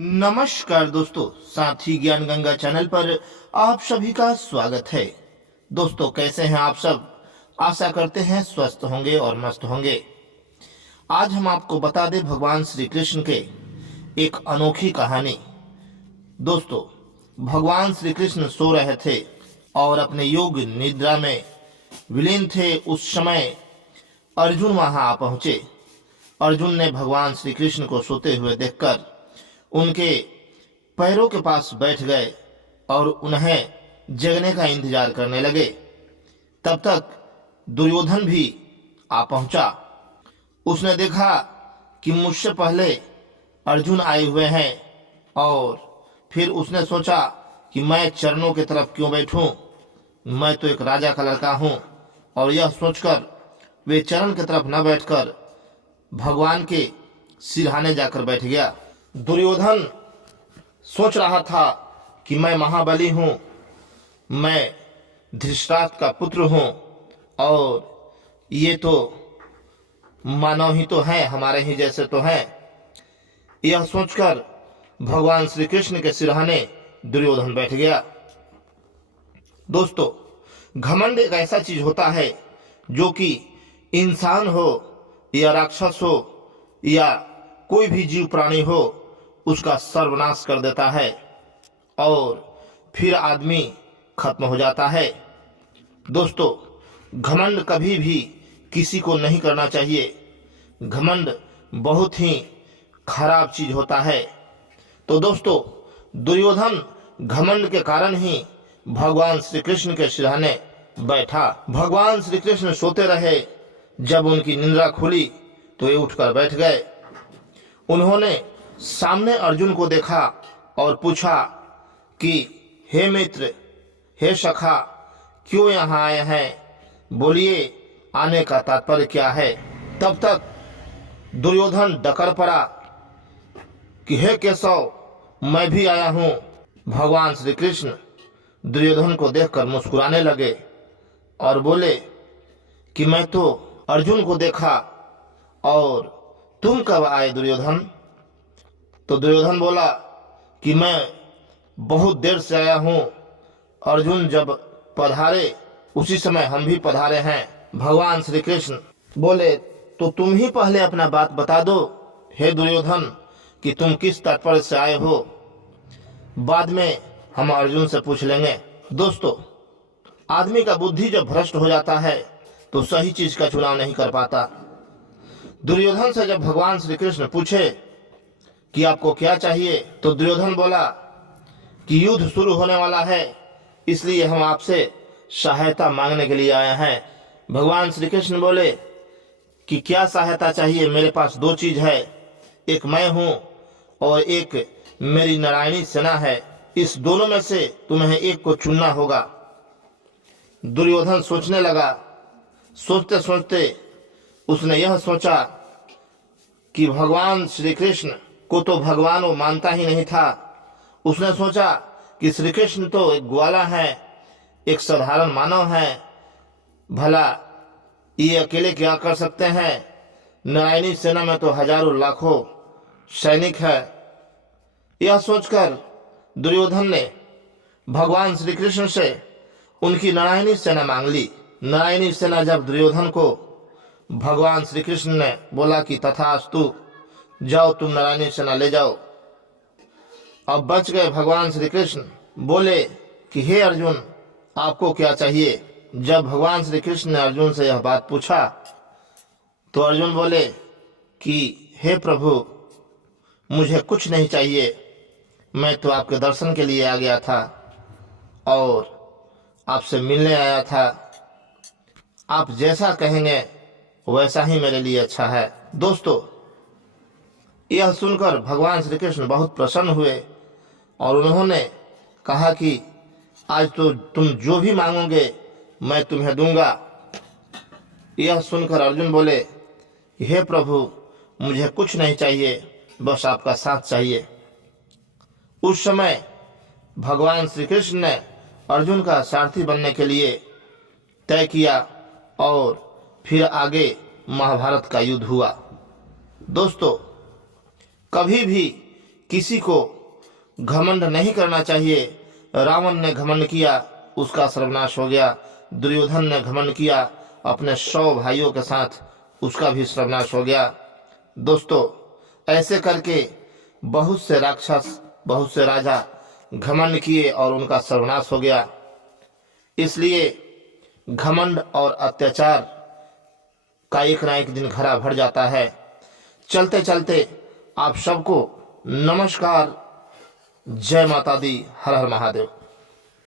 नमस्कार दोस्तों, साथी ज्ञान गंगा चैनल पर आप सभी का स्वागत है। दोस्तों, कैसे हैं आप सब? आशा करते हैं स्वस्थ होंगे और मस्त होंगे। आज हम आपको बता दें भगवान श्री कृष्ण के एक अनोखी कहानी। दोस्तों, भगवान श्री कृष्ण सो रहे थे और अपने योग निद्रा में विलीन थे। उस समय अर्जुन वहां आ पहुंचे। अर्जुन ने भगवान श्री कृष्ण को सोते हुए देखकर उनके पैरों के पास बैठ गए और उन्हें जगने का इंतजार करने लगे। तब तक दुर्योधन भी आ पहुंचा। उसने देखा कि मुझसे पहले अर्जुन आए हुए हैं और फिर उसने सोचा कि मैं चरणों की तरफ क्यों बैठूं, मैं तो एक राजा का लड़का हूं। और यह सोचकर वे चरण की तरफ न बैठकर भगवान के सिरहाने जाकर बैठ गया। दुर्योधन सोच रहा था कि मैं महाबली हूं, मैं धृतराष्ट्र का पुत्र हूं और ये तो मानव ही तो हैं, हमारे ही जैसे तो हैं। यह सोचकर भगवान श्री कृष्ण के सिरहाने दुर्योधन बैठ गया। दोस्तों, घमंड एक ऐसा चीज होता है जो कि इंसान हो या राक्षस हो या कोई भी जीव प्राणी हो, उसका सर्वनाश कर देता है और फिर आदमी खत्म हो जाता है। दोस्तों, घमंड कभी भी किसी को नहीं करना चाहिए। घमंड बहुत ही खराब चीज होता है। तो दोस्तों, दुर्योधन घमंड के कारण ही भगवान श्री कृष्ण के सिरहाने बैठा। भगवान श्री कृष्ण सोते रहे। जब उनकी निंद्रा खुली तो ये उठकर बैठ गए। उन्होंने सामने अर्जुन को देखा और पूछा कि हे मित्र, हे सखा, क्यों यहाँ आए हैं? बोलिए, आने का तात्पर्य क्या है? तब तक दुर्योधन डकर पड़ा कि हे केशव, मैं भी आया हूँ। भगवान श्री कृष्ण दुर्योधन को देखकर मुस्कुराने लगे और बोले कि मैं तो अर्जुन को देखा, और तुम कब आए दुर्योधन? तो दुर्योधन बोला कि मैं बहुत देर से आया हूं। अर्जुन जब पधारे उसी समय हम भी पधारे हैं। भगवान श्री कृष्ण बोले, तो तुम ही पहले अपना बात बता दो हे दुर्योधन कि तुम किस तात्पर्य से आए हो। बाद में हम अर्जुन से पूछ लेंगे। दोस्तों, आदमी का बुद्धि जब भ्रष्ट हो जाता है तो सही चीज का चुनाव नहीं कर पाता। दुर्योधन से जब भगवान श्री कृष्ण पूछे कि आपको क्या चाहिए, तो दुर्योधन बोला कि युद्ध शुरू होने वाला है, इसलिए हम आपसे सहायता मांगने के लिए आए हैं। भगवान श्री कृष्ण बोले कि क्या सहायता चाहिए? मेरे पास दो चीज है, एक मैं हूं और एक मेरी नारायणी सेना है। इस दोनों में से तुम्हें एक को चुनना होगा। दुर्योधन सोचने लगा। सोचते सोचते उसने यह सोचा कि भगवान श्री कृष्ण को तो भगवान वो मानता ही नहीं था। उसने सोचा कि श्री कृष्ण तो एक ग्वाला है, एक साधारण मानव है, भला ये अकेले क्या कर सकते हैं? नारायणी सेना में तो हजारों लाखों सैनिक है। यह सोचकर दुर्योधन ने भगवान श्री कृष्ण से उनकी नारायणी सेना मांग ली। नारायणी सेना जब दुर्योधन को भगवान श्री कृष्ण ने बोला कि तथास्तु, जाओ तुम नारायणी सेना ले जाओ। अब बच गए भगवान श्री कृष्ण। बोले कि हे अर्जुन, आपको क्या चाहिए? जब भगवान श्री कृष्ण ने अर्जुन से यह बात पूछा तो अर्जुन बोले कि हे प्रभु, मुझे कुछ नहीं चाहिए, मैं तो आपके दर्शन के लिए आ गया था और आपसे मिलने आया था। आप जैसा कहेंगे वैसा ही मेरे लिए अच्छा है। दोस्तों, यह सुनकर भगवान श्री कृष्ण बहुत प्रसन्न हुए और उन्होंने कहा कि आज तो तुम जो भी मांगोगे मैं तुम्हें दूंगा। यह सुनकर अर्जुन बोले, हे प्रभु, मुझे कुछ नहीं चाहिए, बस आपका साथ चाहिए। उस समय भगवान श्री कृष्ण ने अर्जुन का सारथी बनने के लिए तय किया और फिर आगे महाभारत का युद्ध हुआ। दोस्तों, कभी भी किसी को घमंड नहीं करना चाहिए। रावण ने घमंड किया, उसका सर्वनाश हो गया। दुर्योधन ने घमंड किया अपने 100 भाइयों के साथ, उसका भी सर्वनाश हो गया। दोस्तों, ऐसे करके बहुत से राक्षस, बहुत से राजा घमंड किए और उनका सर्वनाश हो गया। इसलिए घमंड और अत्याचार का एक ना एक दिन घड़ा भर जाता है। चलते चलते आप सबको नमस्कार, जय माता दी, हर हर महादेव।